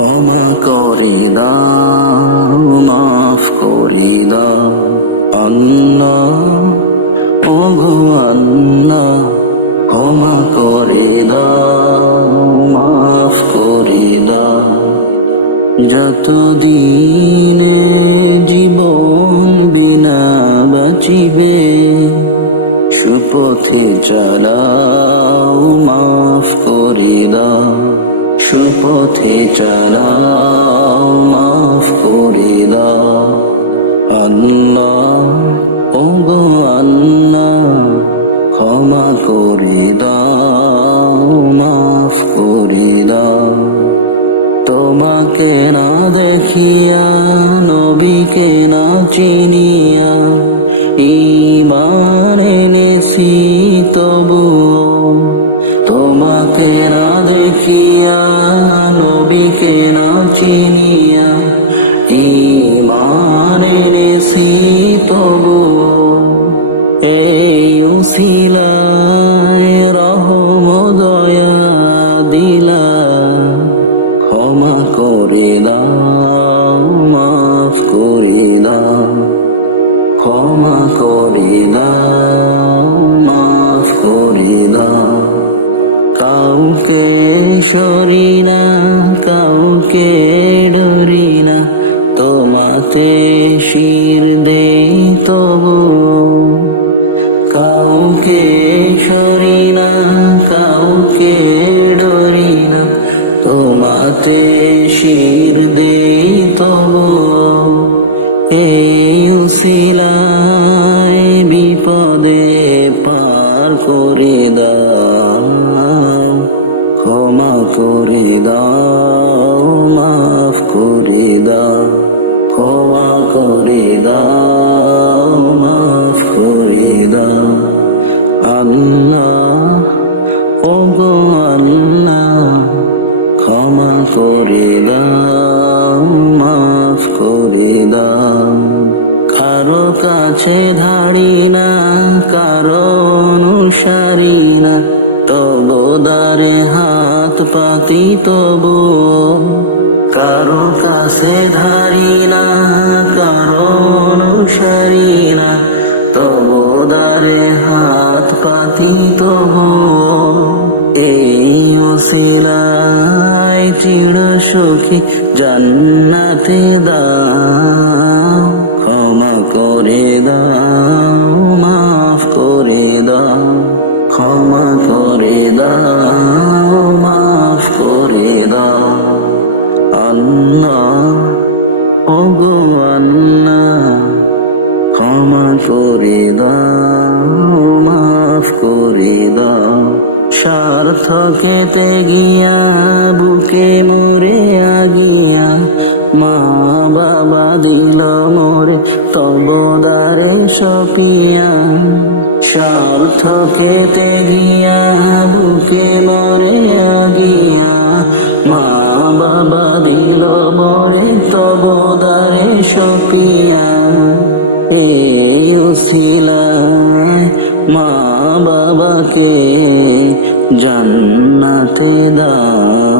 ক্ষমা করে দাও, মাফ করে দাও। আল্লাহ ওগো আল্লাহ ক্ষমা করে দাও, মাফ করে দাও। যতদিনে জীবন বিনা বাঁচিবে, সুপথে চালাও, মাফ করে দাও। সুপথে চালাও, মাফ করে দাও। আল্লাহ আল্লাহ, ক্ষমা করে দাও, মাফ করে দাও। তোমাকে না দেখিয়া, নবীকে না চিনিয়া ইমান এনেছি, তবু মাফ করে দাও ক্ষমা করে দাও মাফ করে দাও কাউকে সরি না, কাউকে ডরি না, তোমাতে শির দে তবু। কাউকে সরি না, কাউকে এই উসিলায় বিপদে পার করে দাও ক্ষমা করে দাও, মাফ করে দাও, ক্ষমা করে দাও, মাফ করে দাও। আল্লাহ, ওগো আল্লাহ, ক্ষমা করে দাও। কারও কাছে ধাড়ি না, কারও অনুসারী না। তবু দারে হাত পাতি তবু কারও কাছে ধারি না, কারও অনুসারী না। তবু দারে হাত পাতি তবু এই ওসিলায় চির সুখী জান্নাতে ক্ষমা করে দাও, মাফ করে দাও, ক্ষমা করে দাও, মাফ করে দাও। আল্লাহ, ওগো আল্লাহ, ক্ষমা করে দাও, মাফ করে দাও। স্বার্থ কেতে গিয়া, বুকে মরে আগিয়া মা বাবা দিল মোরে তবদারে সপিয়া। স্বার্থ কেতে গিয়া বুকে মরে আগিয়া। মা বাবা দিল মোরে তবদারে সপিয়া। এই উসিলায় মা বাবাকে জান্নাতে দাও।